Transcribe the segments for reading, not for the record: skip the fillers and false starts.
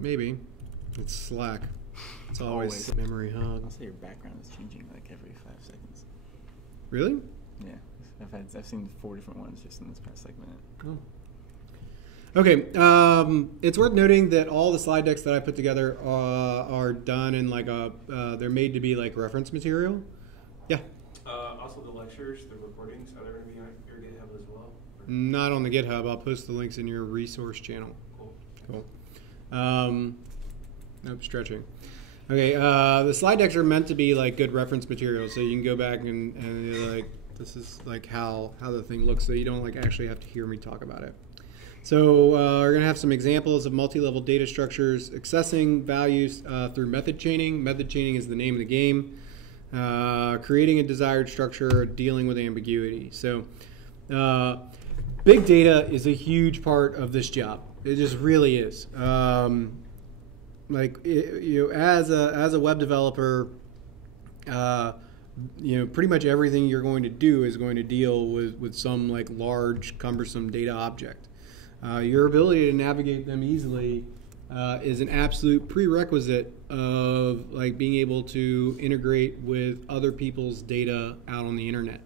Maybe. It's Slack. It's always memory hog. I'll say your background is changing like every 5 seconds. Really? Yeah, I've seen 4 different ones just in this past like minute. Oh. Okay, it's worth noting that all the slide decks that I put together are done in like they're made to be like reference material. Yeah. Also, the lectures, the recordings, are they going to be on your GitHub as well? Not on the GitHub. I'll post the links in your resource channel. Cool. Nope, stretching. Okay, the slide decks are meant to be like good reference material, so you can go back and you're like, this is like how the thing looks, so you don't like actually have to hear me talk about it. So we're going to have some examples of multi-level data structures, accessing values through method chaining. Method chaining is the name of the game. Creating a desired structure, dealing with ambiguity. So big data is a huge part of this job. It just really is. As a web developer, pretty much everything you're going to do is going to deal with some like large, cumbersome data object. Your ability to navigate them easily is an absolute prerequisite of like being able to integrate with other people's data out on the internet,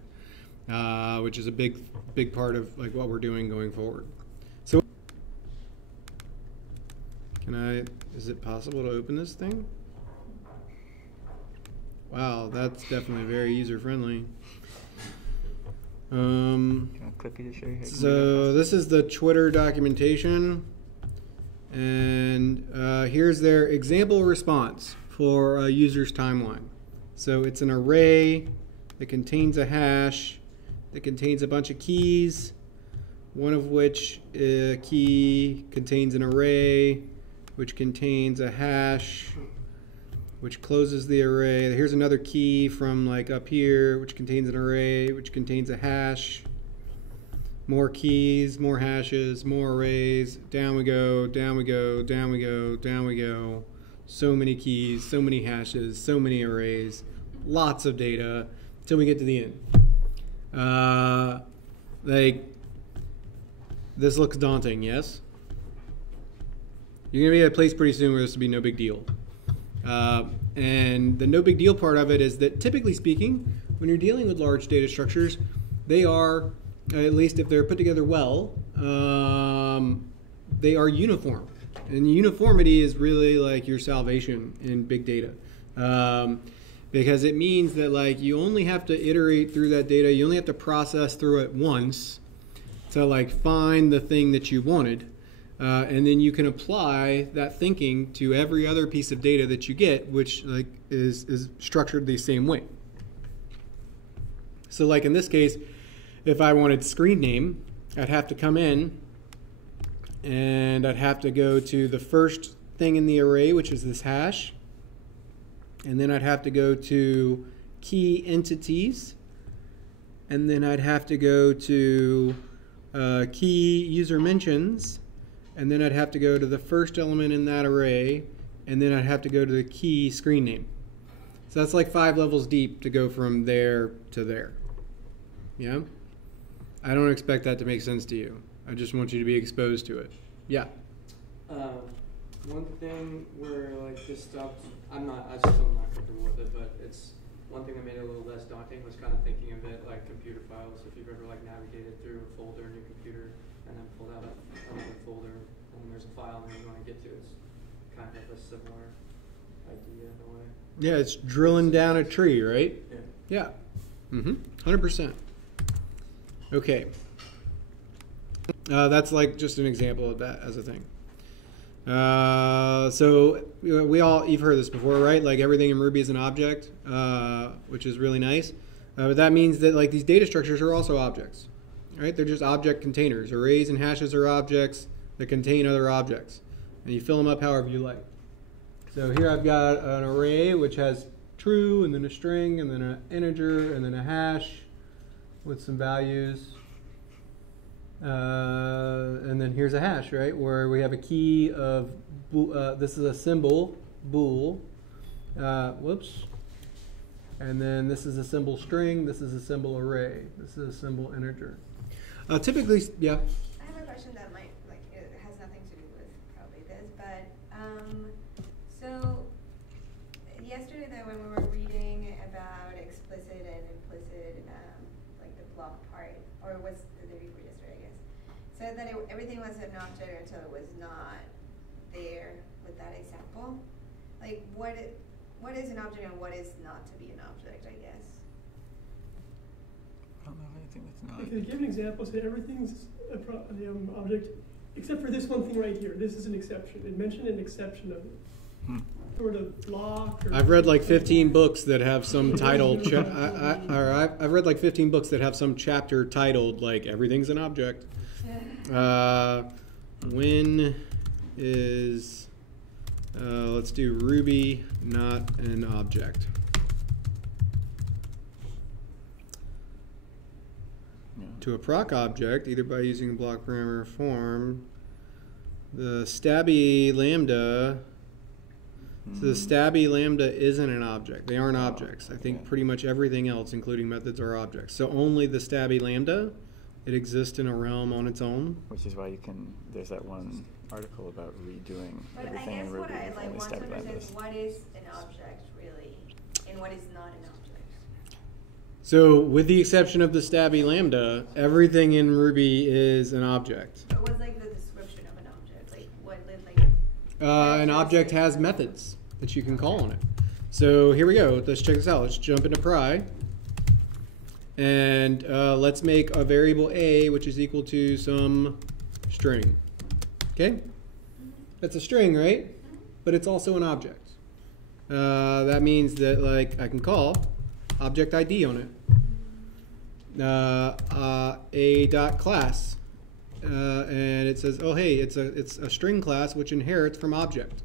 which is a big part of like what we're doing going forward. So, is it possible to open this thing? Wow, that's definitely very user friendly. Can I click it to show you? So this is the Twitter documentation, and here's their example response for a user's timeline. So it's an array that contains a hash, that contains a bunch of keys, one of which key contains an array, which contains a hash, which closes the array. Here's another key from like up here, which contains an array, which contains a hash. More keys, more hashes, more arrays. Down we go, down we go, down we go, down we go. So many keys, so many hashes, so many arrays. Lots of data until we get to the end. This looks daunting, yes? You're going to be at a place pretty soon where this will be no big deal. And the no big deal part of it is that typically speaking, when you're dealing with large data structures, they are, at least if they're put together well, they are uniform. And uniformity is really like your salvation in big data. Because it means that like you only have to iterate through that data, you only have to process through it once to like find the thing that you wanted. And then you can apply that thinking to every other piece of data that you get, which like is structured the same way. So like in this case, if I wanted screen name, I'd have to come in and I'd have to go to the first thing in the array, which is this hash. And then I'd have to go to key entities. And then I'd have to go to key user mentions. And then I'd have to go to the first element in that array, and then I'd have to go to the key screen name. So that's like 5 levels deep to go from there to there. Yeah? I don't expect that to make sense to you. I just want you to be exposed to it. Yeah? One thing where like this stuff, I'm still not comfortable with it, but it's one thing that made it a little less daunting was kind of thinking of it like computer files. If you've ever like navigated through a folder in your computer and then pulled out another folder, and there's a file and you want to get to it, it's kind of a similar idea in a way. Yeah, it's drilling down a tree, right? Yeah. Yeah. 100%. Okay. That's like just an example of that as a thing. So you've heard this before, right? Like everything in Ruby is an object, which is really nice. But that means that like these data structures are also objects, right? They're just object containers. Arrays and hashes are objects that contain other objects. And you fill them up however you like. So here I've got an array which has true, and then a string, and then an integer, and then a hash with some values. And then here's a hash, right, where we have a key of, this is a symbol, bool, whoops. And then this is a symbol string, this is a symbol array, this is a symbol integer. Typically, yeah? I have a question that might, like, it has nothing to do with probably this, but that everything was an object until it was not there with that example. Like, what is an object and what is not to be an object, I guess. I don't know anything that's not. If they give an example, say everything's an object, except for this one thing right here. This is an exception. It mentioned an exception of it. Sort of block. Or I've read like 15 books that have some title. I've read like 15 books that have some chapter titled like everything's an object. When is let's do Ruby not an object? Yeah. To a proc object, either by using a block parameter form, the stabby lambda. So the stabby lambda isn't an object. They aren't objects. I think pretty much everything else, including methods, are objects. So only the stabby lambda, it exists in a realm on its own. Which is why you can. There's that one article about redoing But I everything guess in Ruby what I with like only want to stabby understand is lambdas. what is an object really, and what is not an object. So with the exception of the stabby lambda, everything in Ruby is an object. But what's like the description of an object? Like what An object has methods that you can call on it. So here we go. Let's check this out. Let's jump into pry. And let's make a variable a, which is equal to some string. Okay? That's a string, right? But it's also an object. That means that like I can call object ID on it. A dot class. And it says, oh hey, it's a string class which inherits from object.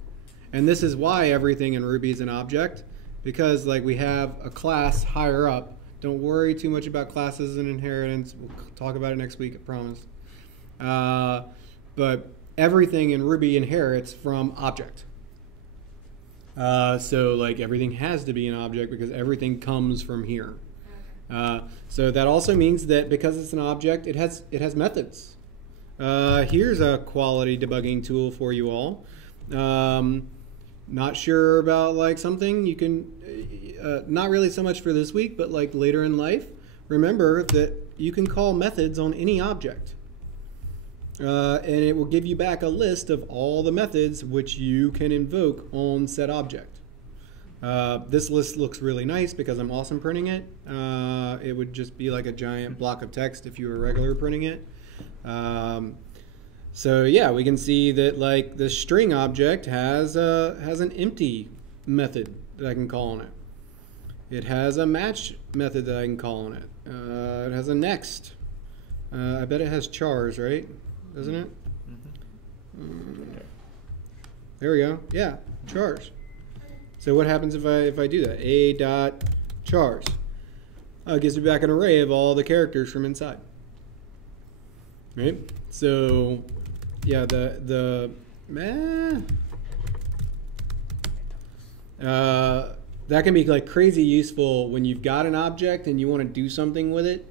And this is why everything in Ruby is an object, because like we have a class higher up. Don't worry too much about classes and inheritance. We'll talk about it next week, I promise. But everything in Ruby inherits from object. So like everything has to be an object because everything comes from here. So that also means that because it's an object, it has methods. Here's a quality debugging tool for you all. Not sure about like something you can, not really so much for this week, but like later in life, remember that you can call methods on any object. And it will give you back a list of all the methods which you can invoke on said object. This list looks really nice because I'm awesome printing it. It would just be like a giant block of text if you were regular printing it. So yeah, we can see that like the string object has an empty method that I can call on it. It has a match method that I can call on it. It has a next. I bet it has chars, right? Doesn't it? There we go. Yeah, chars. So what happens if I do that? A dot chars. It gives me back an array of all the characters from inside. Right? So yeah, that can be like crazy useful when you've got an object and you want to do something with it.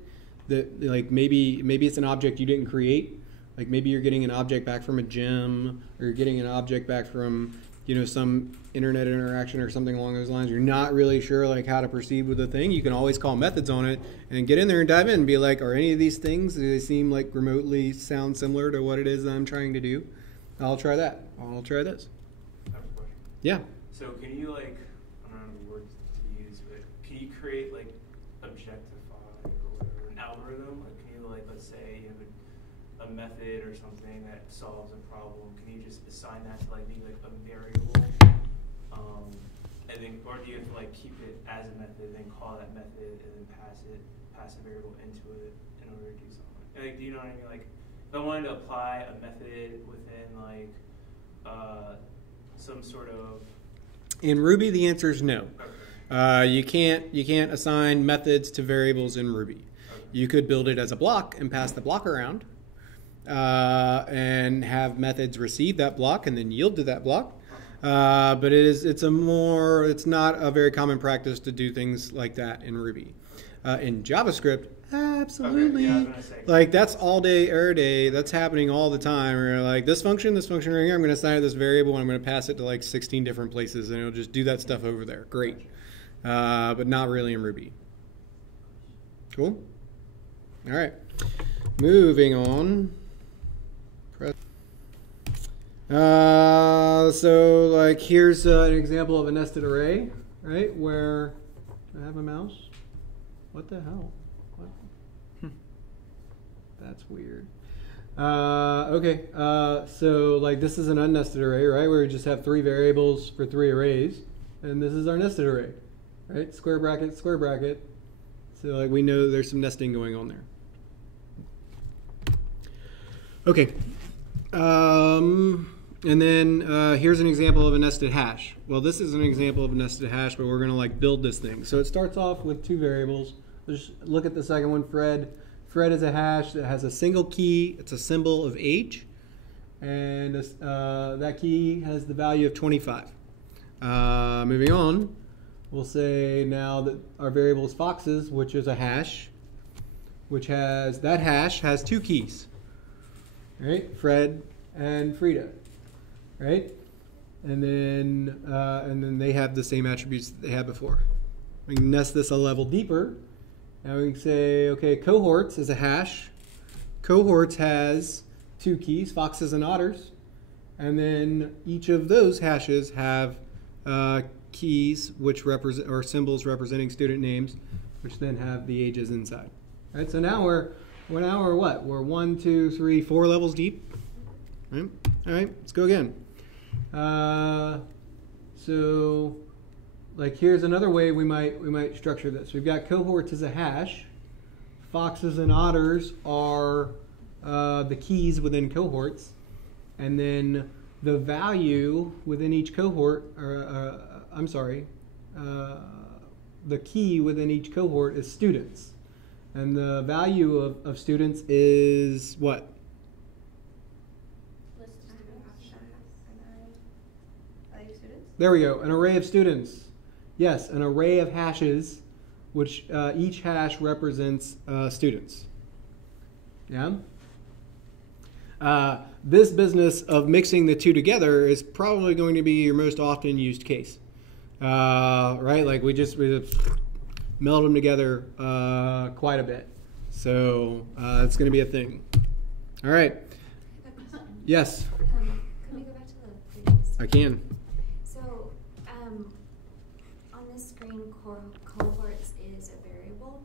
That like maybe it's an object you didn't create. Like maybe you're getting an object back from a gym, or you're getting an object back from some internet interaction or something along those lines. You're not really sure like how to proceed with the thing. You can always call methods on it and get in there and dive in and be like, are any of these things, do they seem like remotely sound similar to what it is that I'm trying to do? I'll try that. I'll try this. I have a question. Yeah. So can you like, I don't know the words to use, but can you create like Objectify or whatever, an algorithm? Like can you like, let's say you have a method or something that solves a problem. Can you just assign that to like be like a variable? And then, or do you have to like keep it as a method and then call that method and then pass a variable into it in order to do something? Like, do you know what I mean? Like, if I wanted to apply a method within like some sort of. In Ruby, the answer is no. Okay. You can't assign methods to variables in Ruby. Okay. You could build it as a block and pass the block around, and have methods receive that block and then yield to that block. But it's not a very common practice to do things like that in Ruby. In JavaScript, absolutely. Okay, yeah, I was gonna say. Like that's all day, every day. That's happening all the time. We're like this function right here. I'm going to assign it this variable and I'm going to pass it to like 16 different places, and it'll just do that stuff over there. Great, but not really in Ruby. Cool. All right, moving on. So like here's an example of a nested array, right? Where I have a mouse. What the hell? What? That's weird. Okay. So like this is an unnested array, right? Where we just have 3 variables for 3 arrays, and this is our nested array, right? Square bracket, square bracket. So like we know there's some nesting going on there. Okay. And then here's an example of a nested hash. Well, this is an example of a nested hash, but we're going to like build this thing. So it starts off with 2 variables. Let's look at the second one, Fred. Fred is a hash that has a single key. It's a symbol of age. And that key has the value of 25. Moving on, we'll say now that our variable is foxes, which is a hash, which has, that hash has 2 keys. Right? Fred and Frida. Right? And then they have the same attributes that they had before. We can nest this a level deeper. Now we can say, okay, cohorts is a hash. Cohorts has 2 keys, foxes and otters. And then each of those hashes have keys which represent, or symbols representing student names, which then have the ages inside. Right? So now we're what? We're 1, 2, 3, 4 levels deep. Right? All right, let's go again. So like here's another way we might structure this. We've got cohorts as a hash. Foxes and otters are the keys within cohorts, and then the value within each cohort, the key within each cohort is students, and the value of students is what? There we go, an array of students. Yes, an array of hashes, which each hash represents students. Yeah? This business of mixing the 2 together is probably going to be your most often used case. Right? Like we just meld them together quite a bit. So it's going to be a thing. All right. Yes? Can we go back to the previous? I can. So, on this screen, cohorts is a variable.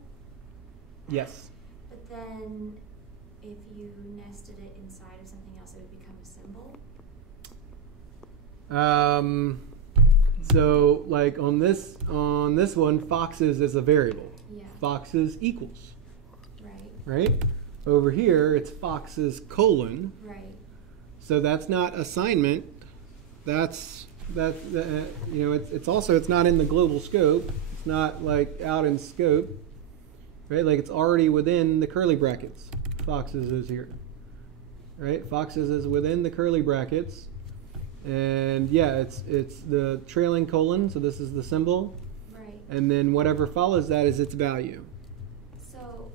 Yes. But then, if you nested it inside of something else, it would become a symbol. So, like on this one, foxes is a variable. Yeah. Foxes equals. Right. Right? Over here, it's foxes colon. Right. So that's not assignment. It's also, it's not in the global scope. It's not like out in scope, right? Like it's already within the curly brackets. Foxes is here, right? Foxes is within the curly brackets, and yeah, it's the trailing colon. So this is the symbol, Right. and then whatever follows that is its value. So,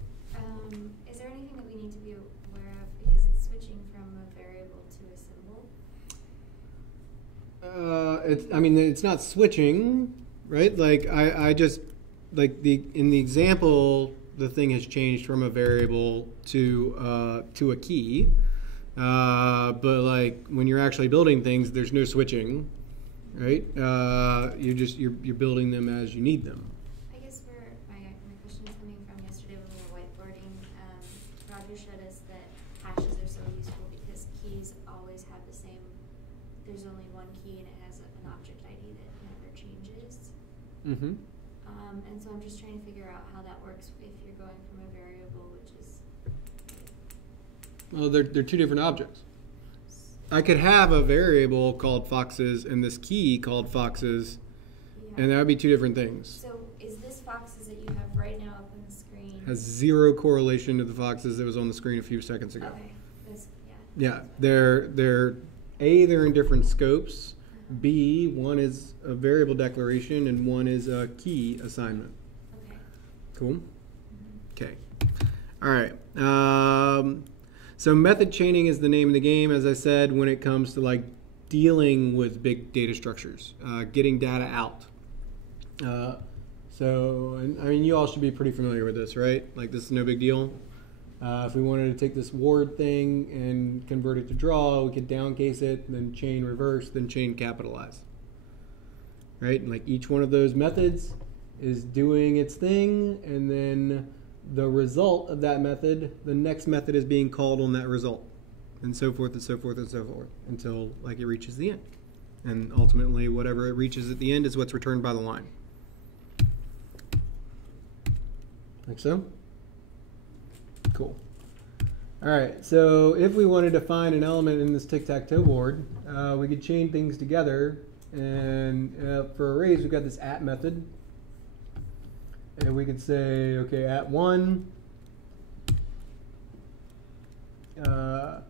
is there anything that we need to be aware of because it's switching from a variable to a symbol? It's not switching, right? Like I just like in the example, the thing has changed from a variable to a key. But like when you're actually building things, there's no switching, right? You're building them as you need them. I guess where my question is coming from yesterday when we were whiteboarding, Roger showed us that hashes are so useful because keys always have the same. There's only one key and it has an object ID that never changes. Mm-hmm. And so I'm just trying to figure out how that works if you're going from a variable, which is. Well, they're 2 different objects. I could have a variable called foxes and this key called foxes, Yeah. and that would be 2 different things. So is this foxes that you have right now up on the screen? Has 0 correlation to the foxes that was on the screen a few seconds ago. Okay. Yeah, they're in different scopes. B, one is a variable declaration and one is a key assignment. Okay. Cool? Okay. All right. So method chaining is the name of the game, as I said, when it comes to like dealing with big data structures, getting data out. You all should be pretty familiar with this, right? Like this is no big deal. If we wanted to take this word thing and convert it to draw, we could downcase it, then chain reverse, then chain capitalize. Right? And like each one of those methods is doing its thing, and then the result of that method, the next method is being called on that result, and so forth and so forth and so forth, until like it reaches the end. And ultimately, whatever it reaches at the end is what's returned by the line. Like so? Cool. All right, so if we wanted to find an element in this tic-tac-toe board, we could chain things together. And for arrays, we've got this at method. And we could say, okay, at 1, and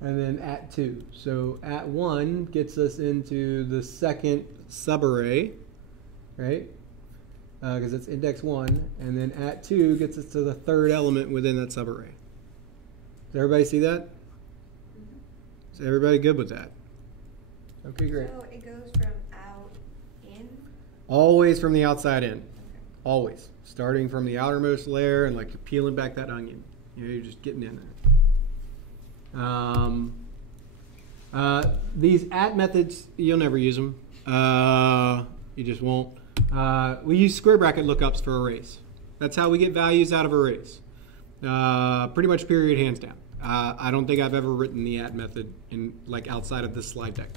then at 2. So at 1 gets us into the second subarray, right? Because it's index 1. And then at 2 gets us to the third element within that subarray. Does everybody see that? Is everybody good with that? Okay, great. So it goes from out in? Always from the outside in. Okay. Always. Starting from the outermost layer and like you're peeling back that onion. You know, you're just getting in there. These at methods, you'll never use them. You just won't. We use square bracket lookups for arrays. That's how we get values out of arrays. Pretty much period, hands down. I don't think I've ever written the at method in like outside of this slide deck.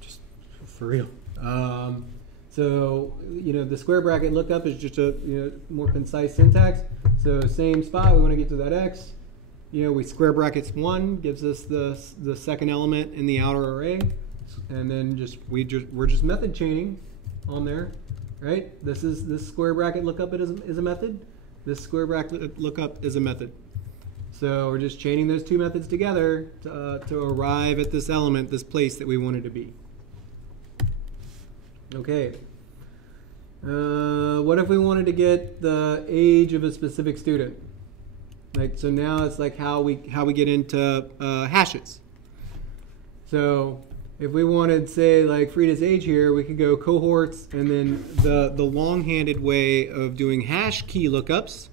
Just for real. So you know the square bracket lookup is just a more concise syntax. So same spot, we want to get to that x. You know, we square brackets 1 gives us the second element in the outer array, and then we're just method chaining on there, right? This square bracket lookup is a method. This square bracket lookup is a method. So we're just chaining those two methods together to arrive at this element, this place that we want it to be. Okay. What if we wanted to get the age of a specific student? Like, so now it's like how we get into hashes. So if we wanted, say, like Frida's age here, we could go cohorts, and then the long-handed way of doing hash key lookups.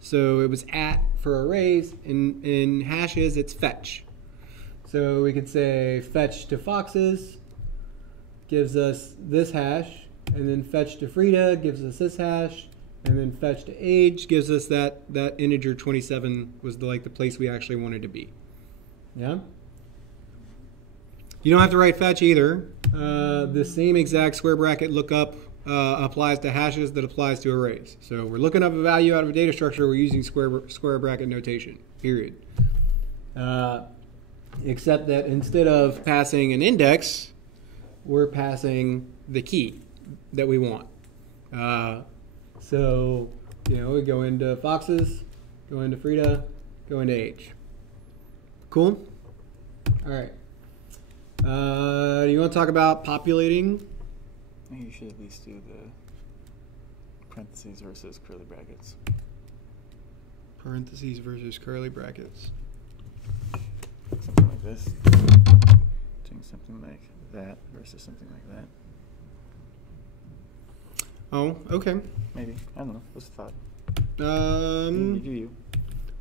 So it was at for arrays. In hashes, it's fetch. So we could say fetch to Foxes gives us this hash, and then fetch to Frida gives us this hash, and then fetch to age gives us that integer 27 was the place we actually wanted to be. Yeah? You don't have to write fetch either. The same exact square bracket lookup applies to hashes that applies to arrays. So we're looking up a value out of a data structure, we're using square bracket notation, period. Except that instead of passing an index, we're passing the key that we want. So, we go into Foxes, go into Frida, go into age. Cool? All right. You want to talk about populating? I think you should at least do the parentheses versus curly brackets. Parentheses versus curly brackets. Something like this. Doing something like that versus something like that. Oh, okay. Maybe. I don't know. What's the thought? You do you.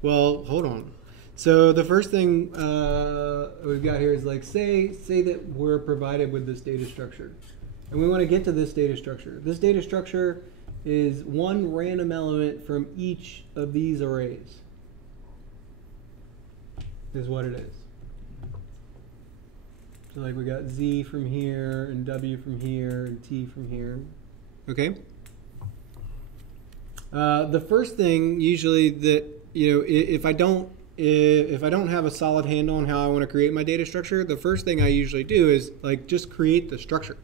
Well, hold on. So the first thing we've got here is say that we're provided with this data structure. And we want to get to this data structure. This data structure is one random element from each of these arrays. Is what it is. So we got Z from here, and W from here, and T from here. Okay? The first thing usually that, if I don't have a solid handle on how I want to create my data structure, the first thing I usually do is just create the structure.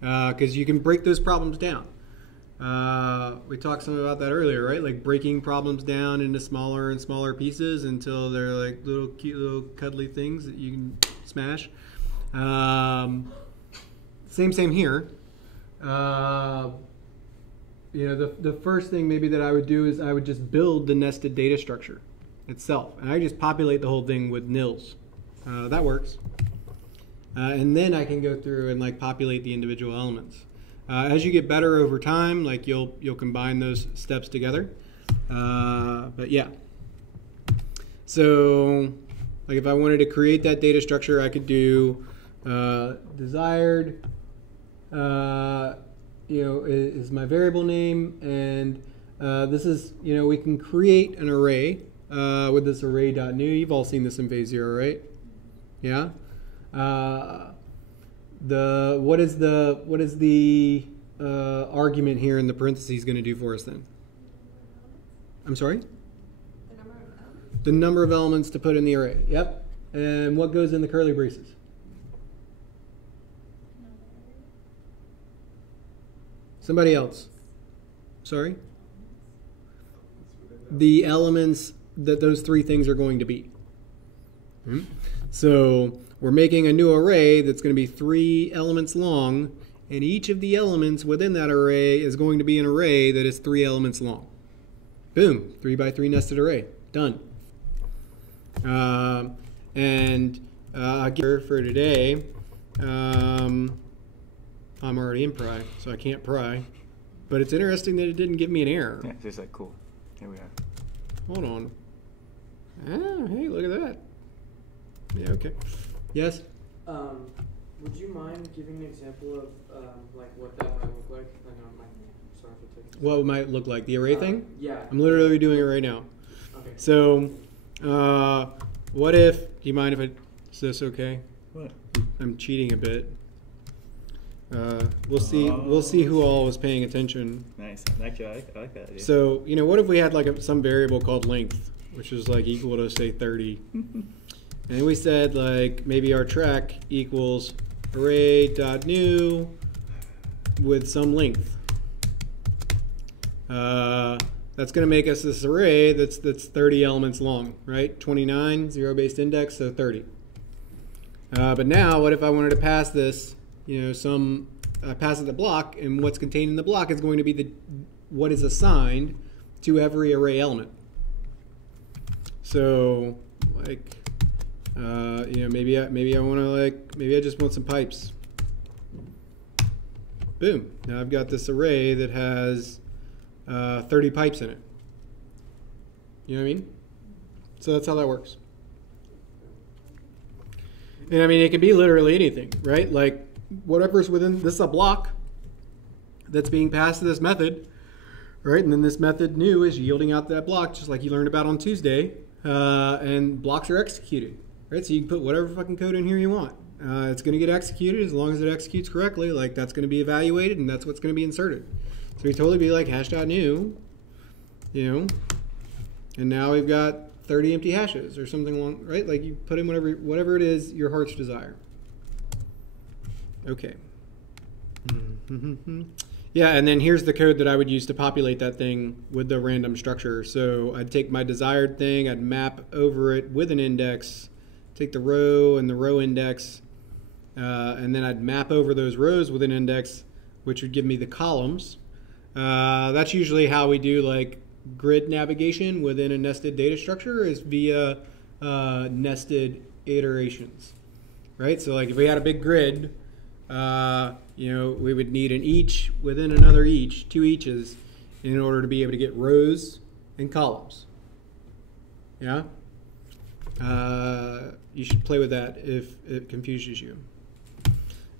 Because you can break those problems down. We talked some about that earlier, right? Like breaking problems down into smaller and smaller pieces until they're like little cute little cuddly things that you can smash. Same here. The first thing maybe that I would do is I would just build the nested data structure itself. And I just populate the whole thing with nils. That works. And then I can go through and populate the individual elements. As you get better over time, you'll combine those steps together. But yeah. So, like if I wanted to create that data structure, I could do desired, is my variable name, and this is, we can create an array with this array.new. You've all seen this in phase 0, right? Yeah. What is the argument here in the parentheses going to do for us then? I'm sorry? The number of elements? The number of elements to put in the array. Yep. And what goes in the curly braces? Somebody else. Sorry? The elements that those three things are going to be. So we're making a new array that's going to be 3 elements long, and each of the elements within that array is going to be an array that is 3 elements long. Boom, 3 by 3 nested array, done. For today, I'm already in pry, so I can't pry. But it's interesting that it didn't give me an error. Yeah, it's just like, cool. Here we are. Hold on. Ah, hey, look at that. Yeah, okay. Yes? Would you mind giving an example of like what that might look like? I know it might. Sorry for taking. What it might look like? The array thing? Yeah. I'm literally doing it right now. Okay. So, what if? Do you mind if I? Is this okay? What? I'm cheating a bit. We'll see. We'll see who all was paying attention. Nice. Actually, I like that idea. So, what if we had like some variable called length, which is like equal to say 30, and we said like maybe our track equals array.new with some length. That's going to make us this array that's 30 elements long, right? 29 zero-based index, so 30. But now, what if I wanted to pass this? Pass it the block, and what's contained in the block is going to be what is assigned to every array element. So, like, maybe I want to maybe I just want some pipes. Boom! Now I've got this array that has 30 pipes in it. You know what I mean? So that's how that works. And I mean, it can be literally anything, right? Like, whatever's within, this is a block that's being passed to this method, right? And then this method new is yielding out that block, just like you learned about on Tuesday, and blocks are executed, right? So you can put whatever fucking code in here you want. It's going to get executed as long as it executes correctly. Like, that's going to be evaluated, and that's what's going to be inserted. So you totally be like hash.new, and now we've got 30 empty hashes or something along, right? Like, you put in whatever it is your heart's desire. Okay. Yeah, and then here's the code that I would use to populate that thing with the random structure. So I'd take my desired thing, I'd map over it with an index, take the row and the row index, and then I'd map over those rows with an index, which would give me the columns. That's usually how we do like grid navigation within a nested data structure, is via nested iterations, right? So like if we had a big grid, we would need an each within another each, 2 eaches, in order to be able to get rows and columns. Yeah? You should play with that if it confuses you.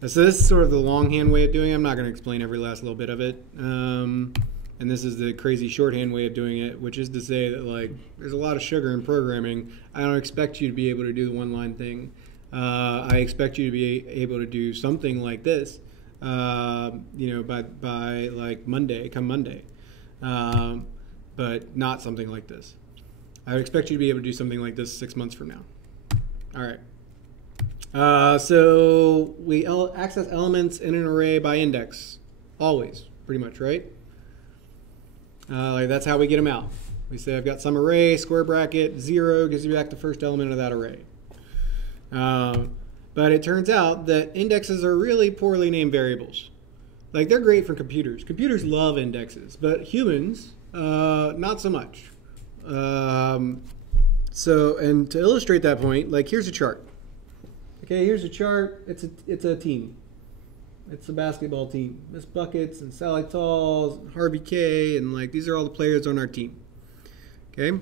So this is sort of the longhand way of doing it. I'm not going to explain every last little bit of it. And this is the crazy shorthand way of doing it, which is to say that like there's a lot of sugar in programming. I don't expect you to be able to do the one-line thing. I expect you to be able to do something like this, by like Monday, come Monday, but not something like this. I would expect you to be able to do something like this 6 months from now. All right. So we access elements in an array by index, always, pretty much, right? Like that's how we get them out. We say I've got some array, square bracket, 0 gives you back the first element of that array. But it turns out that indexes are really poorly named variables. Like they're great for computers. Computers love indexes, but humans, not so much. And to illustrate that point, like here's a chart. Okay, here's a chart. It's a team. It's a basketball team. Miss Buckets and Sally Talls, and Harvey K, and like these are all the players on our team. Okay.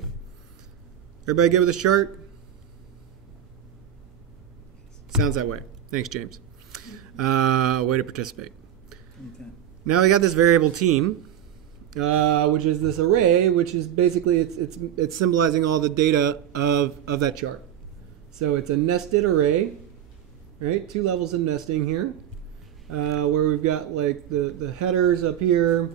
Everybody good with this chart? Sounds that way. Thanks, James. Way to participate. Okay. Now we got this variable team, which is this array, which is basically it's symbolizing all the data of that chart. So it's a nested array, right? 2 levels of nesting here, where we've got like the headers up here,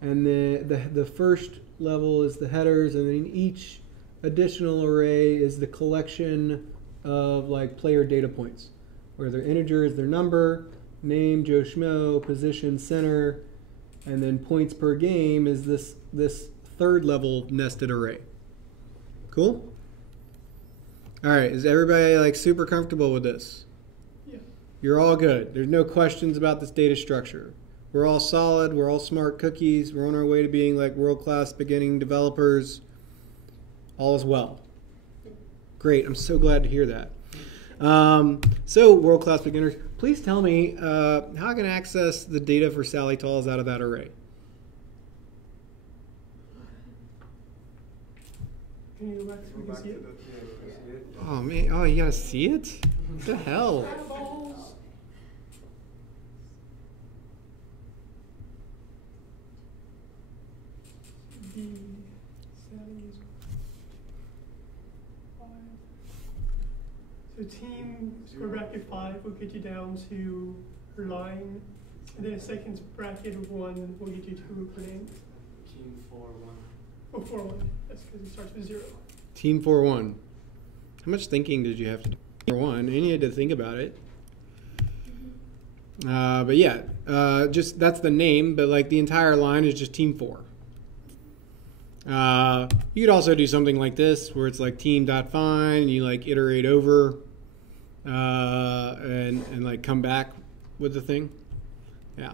and the first level is the headers, and then each additional array is the collection of like player data points, where their integer is their number, name, Joe Schmo, position, center, and then points per game is this third level nested array. Cool? All right, is everybody like super comfortable with this? Yeah. You're all good. There's no questions about this data structure. We're all solid. We're all smart cookies. We're on our way to being like world-class beginning developers. All is well. Great. I'm so glad to hear that. So world-class beginners, please tell me how I can access the data for Sally Talls out of that array. Can you go back so we can see it? Oh man, oh you gotta see it? What the hell? The Sally is 5. So team square bracket 5 will get you down to her line, and then a second bracket of 1 will get you to her name. Team 4-1. Oh, 4-1. That's because it starts with 0. Team 4-1. How much thinking did you have to do for 1? And you had to think about it. But yeah, just that's the name, but like the entire line is just Team 4. You could also do something like this, where it's like team.find, and you like iterate over, and like come back with the thing. Yeah.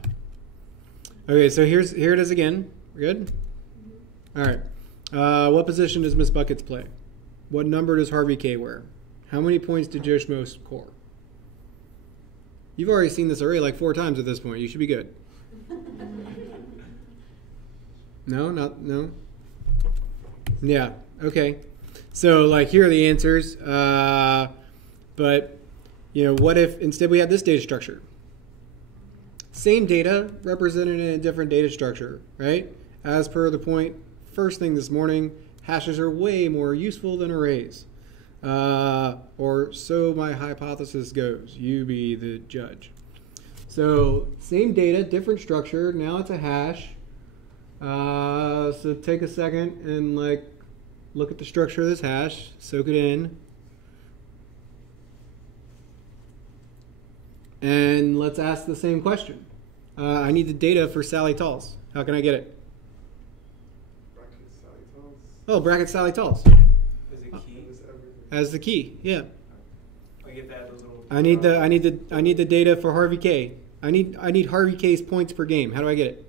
Okay, so here it is again. We're good? All right. What position does Miss Buckets play? What number does Harvey K wear? How many points did Joe Schmo score? You've already seen this array like 4 times at this point. You should be good. No? Yeah, okay. So like here are the answers. But you know, what if instead we had this data structure? Same data represented in a different data structure, right? As per the point first thing this morning, hashes are way more useful than arrays. Or so my hypothesis goes. You be the judge. So same data, different structure. Now it's a hash. So take a second and like look at the structure of this hash, soak it in. And let's ask the same question. I need the data for Sally Talls. How can I get it? Bracket Sally Talls. Oh, bracket Sally Talls. Is it key? As the key, yeah. I get that those little. I need the data for Harvey K. I need Harvey K's points per game. How do I get it?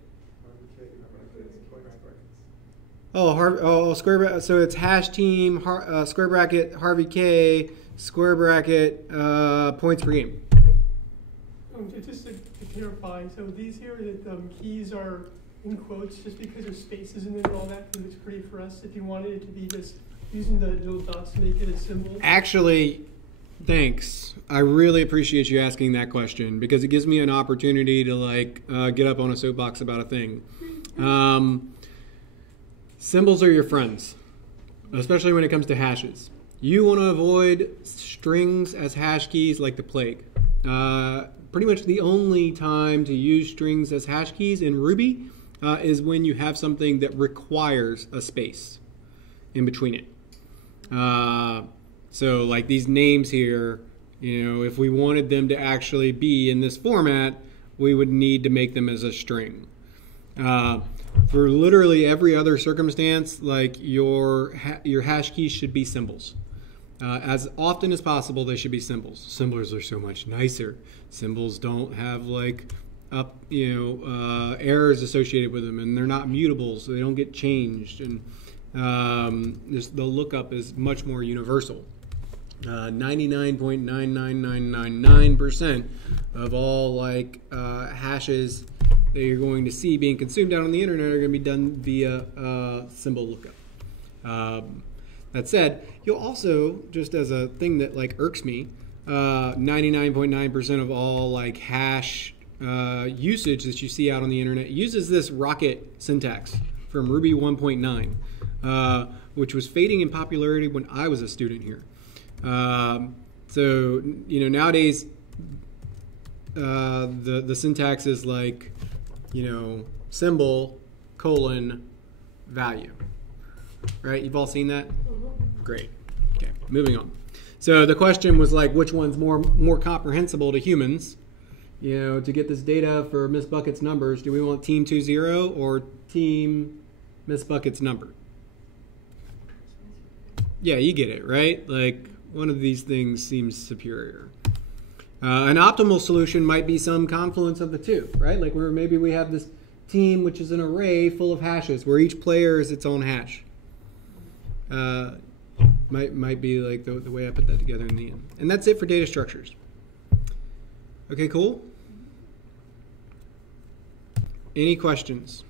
Square bracket. So it's hash team square bracket Harvey K square bracket points per game. Just to clarify, so these here, the keys are in quotes just because there's spaces in it and all that, because it's pretty for us. If you wanted it to be just using the little dots to make it a symbol. Actually, thanks. I really appreciate you asking that question because it gives me an opportunity to like get up on a soapbox about a thing. Symbols are your friends, especially when it comes to hashes. You want to avoid strings as hash keys like the plague. Pretty much the only time to use strings as hash keys in Ruby is when you have something that requires a space in between it. So like these names here, you know, if we wanted them to actually be in this format, we would need to make them as a string. For literally every other circumstance, like your hash keys should be symbols. As often as possible, they should be symbols. Symbols are so much nicer. Symbols don't have like errors associated with them, and they're not mutable, so they don't get changed. And the lookup is much more universal. 99.99999% of all like hashes that you're going to see being consumed out on the internet are going to be done via symbol lookup. That said, you'll also, just as a thing that like irks me, 99.9% of all like hash usage that you see out on the internet uses this Rocket syntax from Ruby 1.9, which was fading in popularity when I was a student here. So nowadays the syntax is like symbol colon value, right? You've all seen that? Great. Okay, moving on. So the question was like, which one's more comprehensible to humans? To get this data for Miss Bucket's numbers, do we want team 20 or team Miss Bucket's number? Yeah, you get it, right? Like, one of these things seems superior. An optimal solution might be some confluence of the two, right? Like where maybe we have this team which is an array full of hashes where each player is its own hash. Might be like the way I put that together in the end. And that's it for data structures. Okay, cool? Any questions?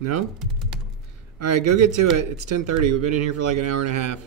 No? All right, go get to it. It's 10:30. We've been in here for like an hour and a half.